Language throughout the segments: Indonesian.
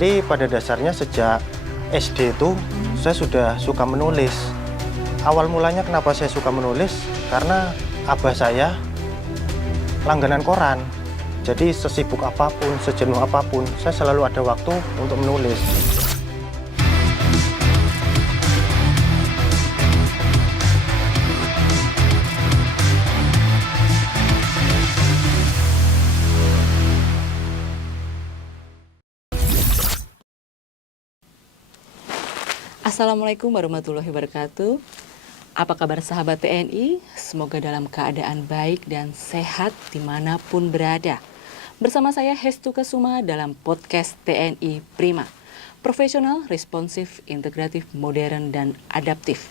Jadi pada dasarnya sejak SD itu saya sudah suka menulis. Awal mulanya kenapa saya suka menulis? Karena abah saya langganan koran. Jadi sesibuk apapun, sejenuh apapun, saya selalu ada waktu untuk menulis. Assalamualaikum warahmatullahi wabarakatuh. Apa kabar sahabat TNI? Semoga dalam keadaan baik dan sehat dimanapun berada. Bersama saya Hestu Kesuma dalam podcast TNI Prima. Profesional, responsif, integratif, modern, dan adaptif.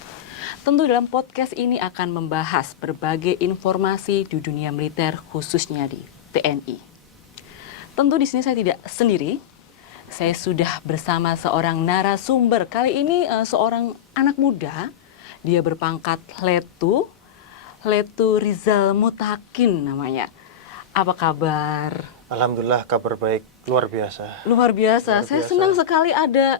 Tentu dalam podcast ini akan membahas berbagai informasi di dunia militer khususnya di TNI. Tentu di sini saya tidak sendiri. Saya sudah bersama seorang narasumber. Kali ini seorang anak muda. Dia berpangkat Letu Rizal Mutakin namanya. Apa kabar? Alhamdulillah kabar baik, luar biasa. Luar biasa. Saya senang sekali ada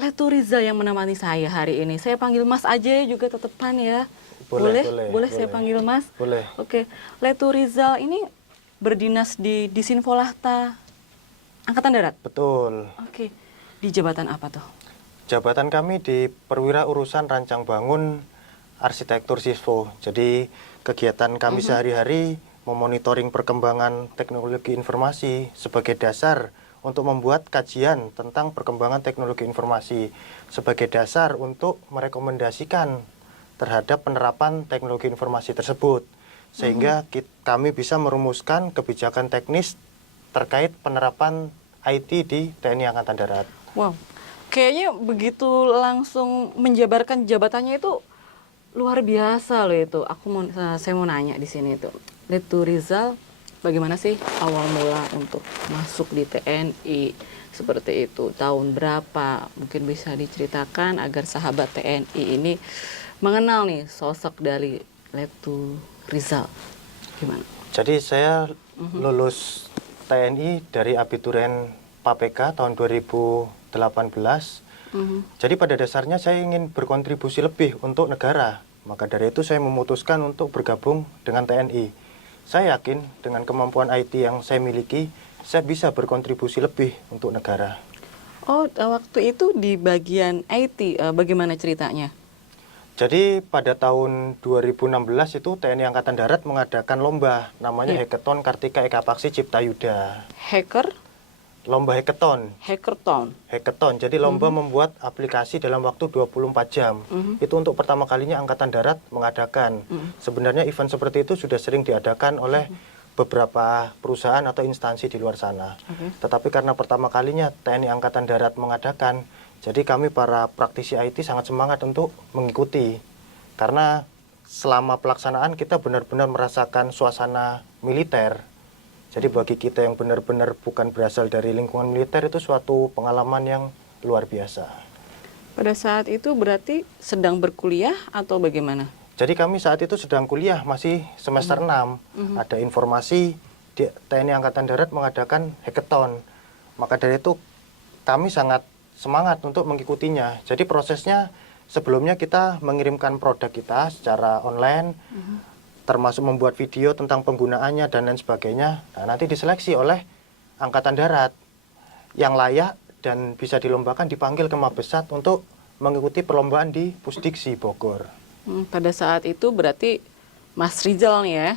Letu Rizal yang menemani saya hari ini. Saya panggil Mas aja juga tetepan ya. Boleh saya panggil Mas? Boleh. Oke. Letu Rizal ini berdinas di Sinfolahta Angkatan Darat? Betul. Oke. Di jabatan apa tuh? Jabatan kami di Perwira Urusan Rancang Bangun Arsitektur Siswo. Jadi kegiatan kami sehari-hari memonitoring perkembangan teknologi informasi sebagai dasar untuk membuat kajian tentang perkembangan teknologi informasi sebagai dasar untuk merekomendasikan terhadap penerapan teknologi informasi tersebut. Sehingga kami bisa merumuskan kebijakan teknis terkait penerapan IT di TNI Angkatan Darat. Wow, kayaknya begitu langsung menjabarkan jabatannya itu luar biasa loh itu. Saya mau nanya di sini itu, Letu Rizal, bagaimana sih awal mula untuk masuk di TNI seperti itu? Tahun berapa? Mungkin bisa diceritakan agar sahabat TNI ini mengenal nih sosok dari Letu Rizal. Gimana? Jadi saya lulus TNI dari abiturien PAPK tahun 2018. Jadi pada dasarnya saya ingin berkontribusi lebih untuk negara. Maka dari itu saya memutuskan untuk bergabung dengan TNI. Saya yakin dengan kemampuan IT yang saya miliki, saya bisa berkontribusi lebih untuk negara. Oh, waktu itu di bagian IT, bagaimana ceritanya? Jadi pada tahun 2016 itu TNI Angkatan Darat mengadakan lomba namanya Hackathon Kartika Eka Paksi Cipta Yuda. Lomba Hackathon. Jadi lomba membuat aplikasi dalam waktu 24 jam. Itu untuk pertama kalinya Angkatan Darat mengadakan. Sebenarnya event seperti itu sudah sering diadakan oleh beberapa perusahaan atau instansi di luar sana. Tetapi karena pertama kalinya TNI Angkatan Darat mengadakan, jadi kami para praktisi IT sangat semangat untuk mengikuti. Karena selama pelaksanaan kita benar-benar merasakan suasana militer. Jadi bagi kita yang benar-benar bukan berasal dari lingkungan militer itu suatu pengalaman yang luar biasa. Pada saat itu berarti sedang berkuliah atau bagaimana? Jadi kami saat itu sedang kuliah, masih semester 6. Ada informasi di TNI Angkatan Darat mengadakan hackathon. Maka dari itu kami sangat semangat untuk mengikutinya. Jadi prosesnya sebelumnya kita mengirimkan produk kita secara online, termasuk membuat video tentang penggunaannya dan lain sebagainya. Nah, nanti diseleksi oleh Angkatan Darat yang layak dan bisa dilombakan dipanggil ke Mabesat untuk mengikuti perlombaan di Pusdiksi Bogor. Pada saat itu berarti Mas Rizal nih ya,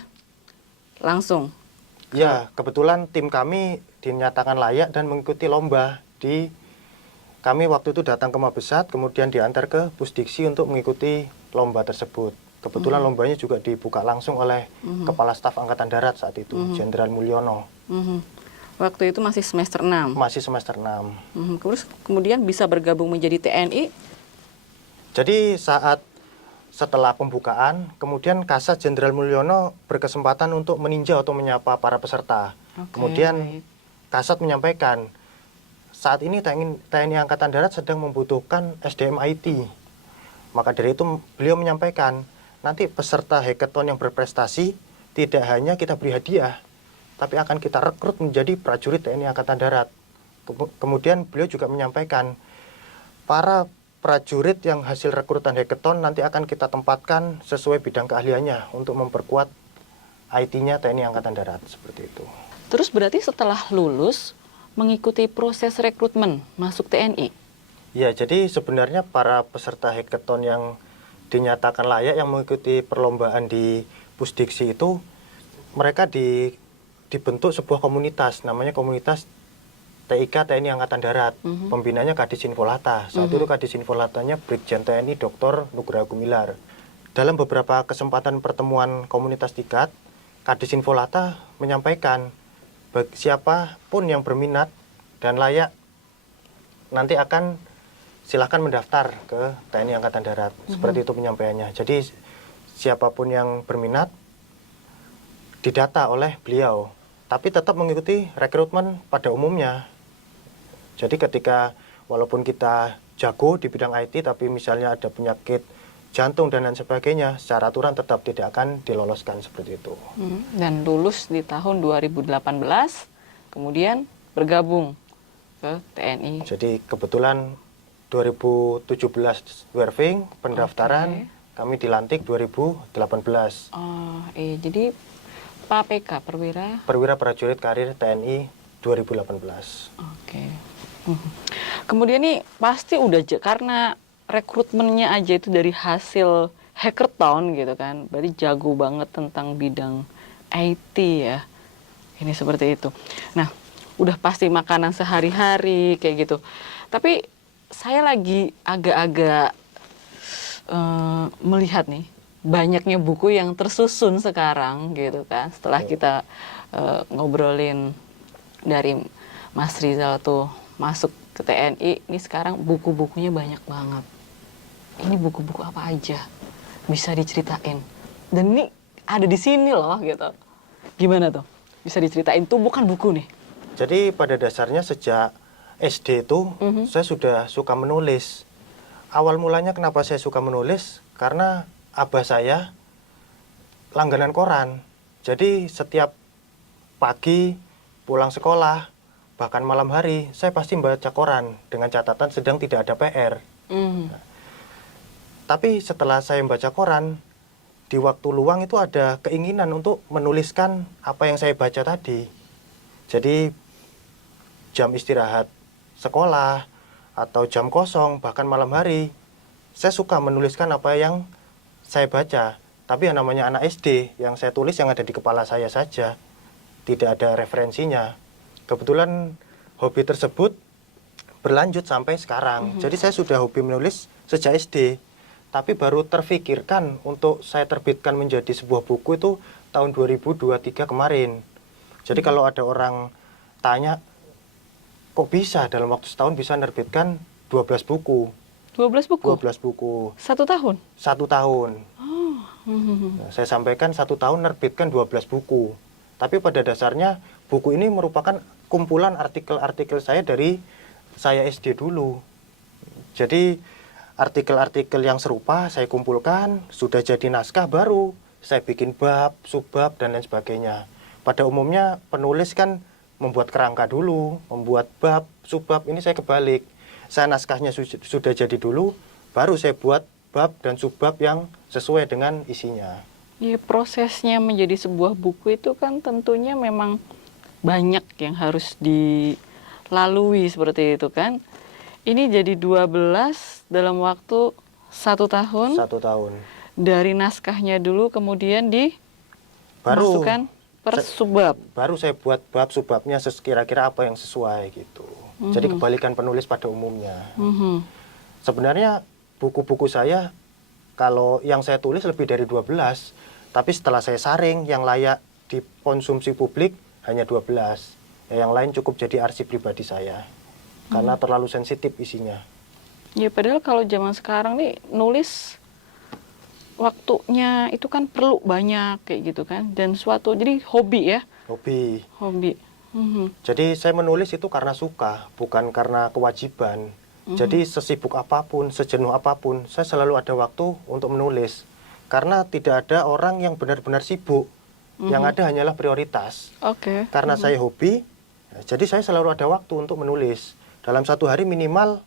langsung? Ya, kebetulan tim kami dinyatakan layak dan mengikuti lomba kami waktu itu datang ke Mabesat, kemudian diantar ke Pusdiksi untuk mengikuti lomba tersebut. Kebetulan lombanya juga dibuka langsung oleh Kepala Staf Angkatan Darat saat itu, Jenderal Mulyono. Waktu itu masih semester 6? Masih semester 6. Terus kemudian bisa bergabung menjadi TNI? Jadi setelah pembukaan, kemudian Kasat Jenderal Mulyono berkesempatan untuk meninjau atau menyapa para peserta. Kemudian Kasat menyampaikan, saat ini TNI Angkatan Darat sedang membutuhkan SDM IT. Maka dari itu beliau menyampaikan, nanti peserta hackathon yang berprestasi tidak hanya kita beri hadiah, tapi akan kita rekrut menjadi prajurit TNI Angkatan Darat. Kemudian beliau juga menyampaikan, para prajurit yang hasil rekrutan hackathon nanti akan kita tempatkan sesuai bidang keahliannya untuk memperkuat IT-nya TNI Angkatan Darat, seperti itu. Terus berarti setelah lulus mengikuti proses rekrutmen masuk TNI? Ya, jadi sebenarnya para peserta hackathon yang dinyatakan layak yang mengikuti perlombaan di Pusdiksi itu, mereka dibentuk sebuah komunitas, namanya komunitas TIK TNI Angkatan Darat. Pembinanya Kadis Infolata. Saat itu Kadis Infolatanya Brigjen TNI Dr. Nugraha Gumilar. Dalam beberapa kesempatan pertemuan komunitas TIKAT, Kadis Infolata menyampaikan, bagi siapapun yang berminat dan layak nanti akan silahkan mendaftar ke TNI Angkatan Darat. Seperti itu penyampaiannya. Jadi siapapun yang berminat didata oleh beliau, tapi tetap mengikuti rekrutmen pada umumnya. Jadi ketika walaupun kita jago di bidang IT, tapi misalnya ada penyakit jantung dan lain sebagainya, secara aturan tetap tidak akan diloloskan, seperti itu. Dan lulus di tahun 2018, kemudian bergabung ke TNI. Jadi kebetulan 2017 Werving pendaftaran, kami dilantik 2018. Jadi Pak PK, Perwira Prajurit Karir TNI 2018. Kemudian nih pasti udah karena rekrutmennya aja itu dari hasil hackathon gitu kan, berarti jago banget tentang bidang IT ya. Ini seperti itu. Nah, udah pasti makanan sehari-hari kayak gitu. Tapi saya lagi agak-agak melihat nih banyaknya buku yang tersusun sekarang gitu kan. Setelah kita ngobrolin dari Mas Rizal tuh masuk ke TNI, ini sekarang buku-bukunya banyak banget. Ini buku-buku apa aja bisa diceritain, dan ini ada di sini loh gitu. Gimana tuh bisa diceritain? Tuh bukan buku nih. Jadi pada dasarnya sejak SD itu saya sudah suka menulis. Awal mulanya kenapa saya suka menulis, karena abah saya langganan koran. Jadi setiap pagi pulang sekolah, bahkan malam hari, saya pasti membaca koran dengan catatan sedang tidak ada PR. Tapi setelah saya membaca koran, di waktu luang itu ada keinginan untuk menuliskan apa yang saya baca tadi. Jadi jam istirahat sekolah atau jam kosong, bahkan malam hari, saya suka menuliskan apa yang saya baca. Tapi yang namanya anak SD, yang saya tulis yang ada di kepala saya saja, tidak ada referensinya. Kebetulan hobi tersebut berlanjut sampai sekarang. Jadi saya sudah hobi menulis sejak SD. Tapi baru terfikirkan untuk saya terbitkan menjadi sebuah buku itu tahun 2023 kemarin. Jadi kalau ada orang tanya, kok bisa dalam waktu setahun bisa menerbitkan 12 buku? 12 buku? 12 buku. 1 tahun? 1 tahun. Nah, saya sampaikan 1 tahun menerbitkan 12 buku. Tapi pada dasarnya buku ini merupakan kumpulan artikel-artikel saya dari saya SD dulu. Jadi artikel-artikel yang serupa saya kumpulkan, sudah jadi naskah, baru saya bikin bab, subbab, dan lain sebagainya. Pada umumnya penulis kan membuat kerangka dulu, membuat bab, subbab, ini saya kebalik. Saya naskahnya sudah jadi dulu, baru saya buat bab dan subbab yang sesuai dengan isinya. Ya, prosesnya menjadi sebuah buku itu kan tentunya memang banyak yang harus dilalui seperti itu kan. Ini jadi 12 dalam waktu 1 tahun. 1 tahun. Dari naskahnya dulu kemudian dimasukkan per subbab. Baru saya buat bab subbabnya kira-kira apa yang sesuai gitu. Jadi kebalikan penulis pada umumnya. Sebenarnya buku-buku saya kalau yang saya tulis lebih dari 12, tapi setelah saya saring yang layak dikonsumsi publik hanya 12. Ya, yang lain cukup jadi arsip pribadi saya. Karena terlalu sensitif isinya. Ya padahal kalau zaman sekarang nih nulis waktunya itu kan perlu banyak kayak gitu kan, dan suatu jadi hobi ya. Hobi. Jadi saya menulis itu karena suka, bukan karena kewajiban. Jadi sesibuk apapun, sejenuh apapun, saya selalu ada waktu untuk menulis. Karena tidak ada orang yang benar-benar sibuk. Yang ada hanyalah prioritas. Karena saya hobi, Jadi saya selalu ada waktu untuk menulis. Dalam satu hari minimal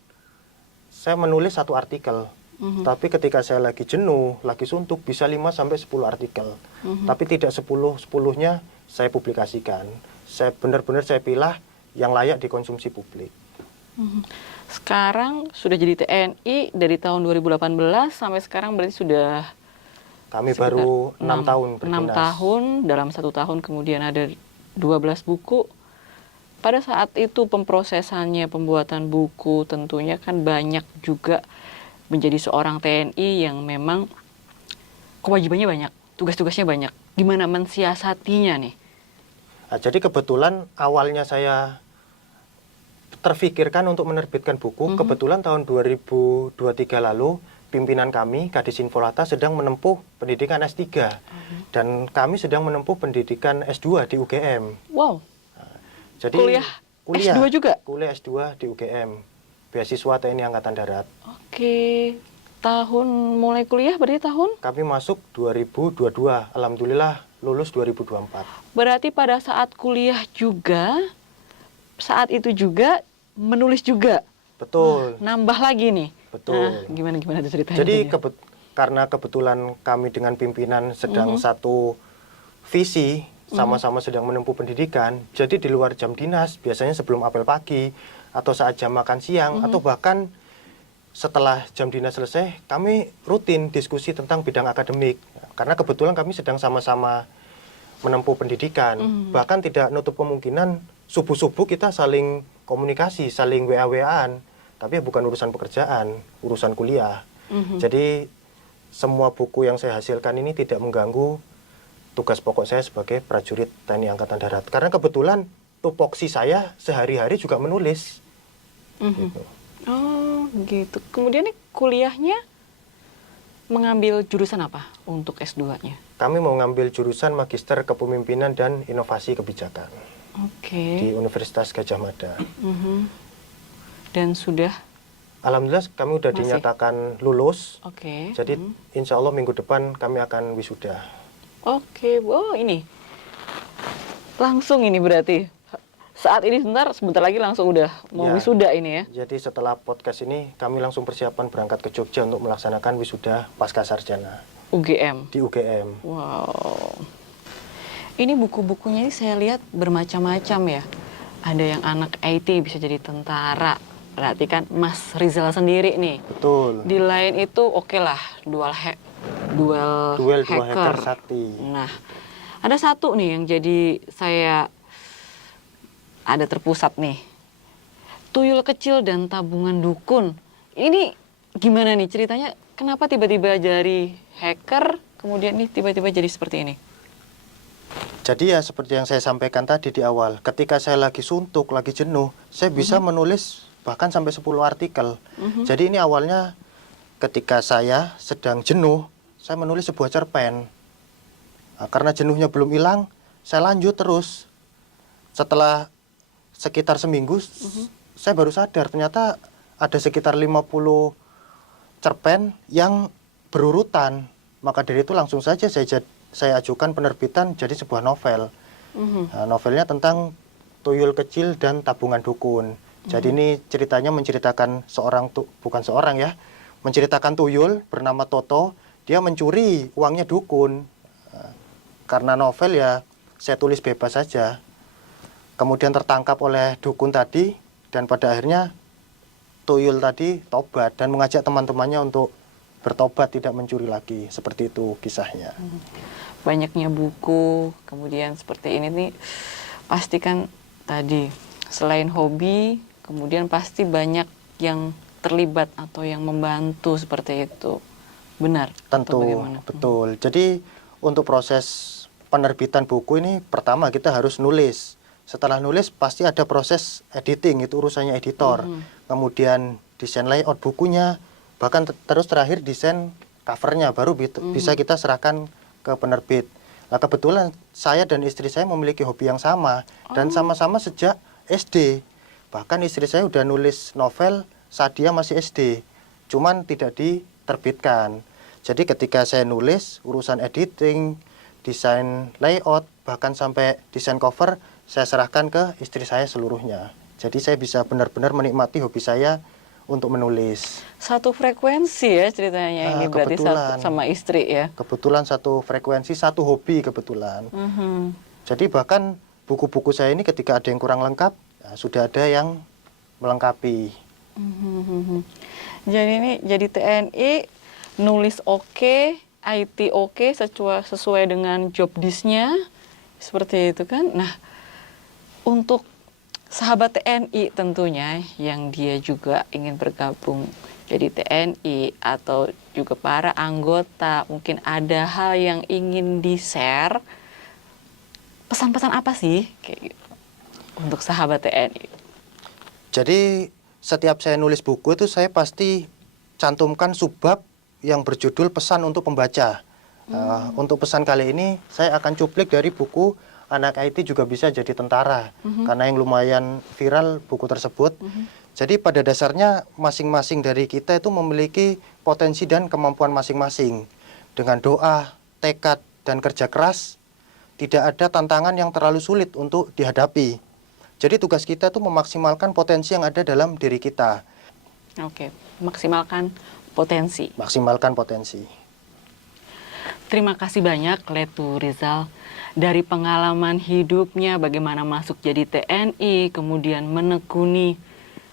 saya menulis 1 artikel. Tapi ketika saya lagi jenuh, lagi suntuk, bisa 5-10 artikel. Tapi tidak 10-10-nya saya publikasikan. Saya benar-benar saya pilih yang layak dikonsumsi publik. Sekarang sudah jadi TNI dari tahun 2018 sampai sekarang berarti sudah kami baru 6 tahun berdinas. 6 tahun, dalam 1 tahun kemudian ada 12 buku. Pada saat itu pemprosesannya, pembuatan buku tentunya kan banyak juga. Menjadi seorang TNI yang memang kewajibannya banyak, tugas-tugasnya banyak. Gimana mensiasatinya nih? Nah, jadi kebetulan awalnya saya terfikirkan untuk menerbitkan buku. Kebetulan tahun 2023 lalu pimpinan kami, Kadis Infolata, sedang menempuh pendidikan S3. Dan kami sedang menempuh pendidikan S2 di UGM. Wow. Jadi kuliah S2 juga? Kuliah S2 di UGM. Beasiswa TNI Angkatan Darat. Oke. Tahun mulai kuliah berarti tahun? Kami masuk 2022. Alhamdulillah lulus 2024. Berarti pada saat kuliah juga, saat itu juga menulis juga? Betul. Nah, nambah lagi nih? Betul. Nah, gimana ceritanya? Jadi karena kebetulan kami dengan pimpinan sedang satu visi, sama-sama sedang menempuh pendidikan, jadi di luar jam dinas, biasanya sebelum apel pagi, atau saat jam makan siang, atau bahkan setelah jam dinas selesai, kami rutin diskusi tentang bidang akademik. Karena kebetulan kami sedang sama-sama menempuh pendidikan. Bahkan tidak nutup kemungkinan subuh-subuh kita saling komunikasi, saling WA-WA-an. Tapi bukan urusan pekerjaan, urusan kuliah. Jadi semua buku yang saya hasilkan ini tidak mengganggu tugas pokok saya sebagai prajurit TNI Angkatan Darat. Karena kebetulan tupoksi saya sehari-hari juga menulis. Gitu. Oh, gitu. Kemudian nih kuliahnya mengambil jurusan apa untuk S2-nya? Kami mau ngambil jurusan Magister Kepemimpinan dan Inovasi Kebijakan. Di Universitas Gadjah Mada. Dan sudah? Alhamdulillah kami sudah dinyatakan lulus. Jadi insya Allah minggu depan kami akan wisuda. Oh ini. Langsung ini berarti. Saat ini sebentar lagi langsung udah mau wisuda ini ya. Jadi setelah podcast ini kami langsung persiapan berangkat ke Jogja untuk melaksanakan wisuda pasca sarjana. UGM. Di UGM. Wow. Ini buku-bukunya ini saya lihat bermacam-macam ya. Ada yang anak IT bisa jadi tentara. Berarti kan Mas Rizal sendiri nih. Betul. Di lain itu oke lah dual hacker sakti. Nah, ada satu nih yang jadi saya ada terpusat nih. Tuyul kecil dan tabungan dukun. Ini gimana nih ceritanya? Kenapa tiba-tiba jadi hacker, kemudian nih tiba-tiba jadi seperti ini? Jadi ya seperti yang saya sampaikan tadi di awal, ketika saya lagi suntuk, lagi jenuh, saya bisa menulis bahkan sampai 10 artikel. Jadi ini awalnya ketika saya sedang jenuh, saya menulis sebuah cerpen. Nah, karena jenuhnya belum hilang, saya lanjut terus. Setelah sekitar seminggu, saya baru sadar ternyata ada sekitar 50 cerpen yang berurutan. Maka dari itu langsung saja saya ajukan penerbitan jadi sebuah novel. Nah, novelnya tentang tuyul kecil dan tabungan dukun. Jadi ini ceritanya menceritakan menceritakan tuyul bernama Toto. Dia mencuri uangnya dukun. Karena novel ya saya tulis bebas saja. Kemudian tertangkap oleh dukun tadi, dan pada akhirnya tuyul tadi tobat dan mengajak teman-temannya untuk bertobat, tidak mencuri lagi. Seperti itu kisahnya. Banyaknya buku, kemudian seperti ini nih, pasti kan tadi selain hobi, kemudian pasti banyak yang terlibat atau yang membantu seperti itu. Benar? Tentu, betul. Jadi untuk proses penerbitan buku ini, pertama kita harus nulis. Setelah nulis pasti ada proses editing, itu urusannya editor. Kemudian desain layout bukunya, bahkan terus terakhir desain covernya, baru bisa kita serahkan ke penerbit. Nah kebetulan saya dan istri saya memiliki hobi yang sama, dan sama-sama sejak SD. Bahkan istri saya udah nulis novel saat dia masih SD, cuman tidak diterbitkan. Jadi ketika saya nulis, urusan editing, desain layout, bahkan sampai desain cover, saya serahkan ke istri saya seluruhnya. Jadi saya bisa benar-benar menikmati hobi saya untuk menulis. Satu frekuensi ya ceritanya ini berarti sama istri ya? Kebetulan satu frekuensi, satu hobi kebetulan. Jadi bahkan buku-buku saya ini ketika ada yang kurang lengkap, sudah ada yang melengkapi. Jadi TNI nulis oke, IT oke, sesuai dengan job disk-nya, seperti itu kan. Nah, untuk sahabat TNI tentunya yang dia juga ingin bergabung jadi TNI atau juga para anggota, mungkin ada hal yang ingin di-share, pesan-pesan apa sih kayak gitu untuk sahabat TNI? Jadi setiap saya nulis buku itu saya pasti cantumkan subbab yang berjudul pesan untuk pembaca. Untuk pesan kali ini saya akan cuplik dari buku Anak IT Juga Bisa Jadi Tentara, karena yang lumayan viral buku tersebut. Jadi pada dasarnya masing-masing dari kita itu memiliki potensi dan kemampuan masing-masing. Dengan doa, tekad, dan kerja keras, tidak ada tantangan yang terlalu sulit untuk dihadapi. Jadi tugas kita itu memaksimalkan potensi yang ada dalam diri kita. Oke, maksimalkan potensi. Maksimalkan potensi. Terima kasih banyak Letu Rizal. Dari pengalaman hidupnya, bagaimana masuk jadi TNI, kemudian menekuni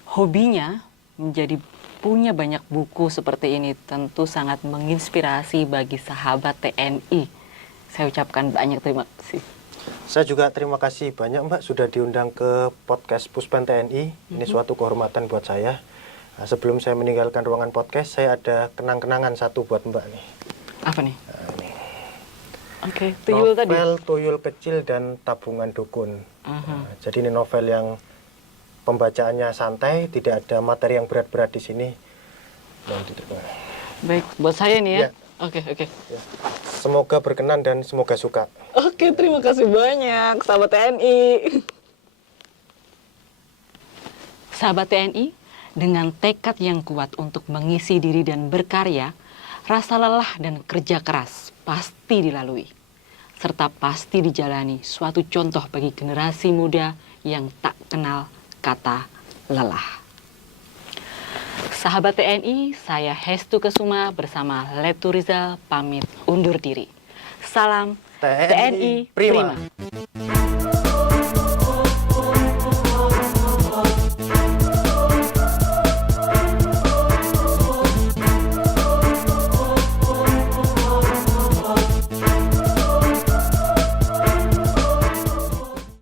hobinya, menjadi punya banyak buku seperti ini, tentu sangat menginspirasi bagi sahabat TNI. Saya ucapkan banyak terima kasih. Saya juga terima kasih banyak Mbak sudah diundang ke podcast Puspen TNI. Ini suatu kehormatan buat saya. Nah, sebelum saya meninggalkan ruangan podcast, saya ada kenang-kenangan satu buat Mbak nih. Apa nih? Nah, ini. Oke, tuyul tadi. Novel Tuyul Kecil dan Tabungan Dukun. Nah, jadi ini novel yang pembacaannya santai, tidak ada materi yang berat-berat di sini. Baik, buat saya nih ya. Ya. Oke. Ya. Semoga berkenan dan semoga suka. Oke, terima kasih banyak sahabat TNI. Sahabat TNI, dengan tekad yang kuat untuk mengisi diri dan berkarya, rasa lelah dan kerja keras pasti dilalui, serta pasti dijalani suatu contoh bagi generasi muda yang tak kenal kata lelah. Sahabat TNI, saya Hestu Kesuma bersama Letu Rizal pamit undur diri. Salam TNI Prima.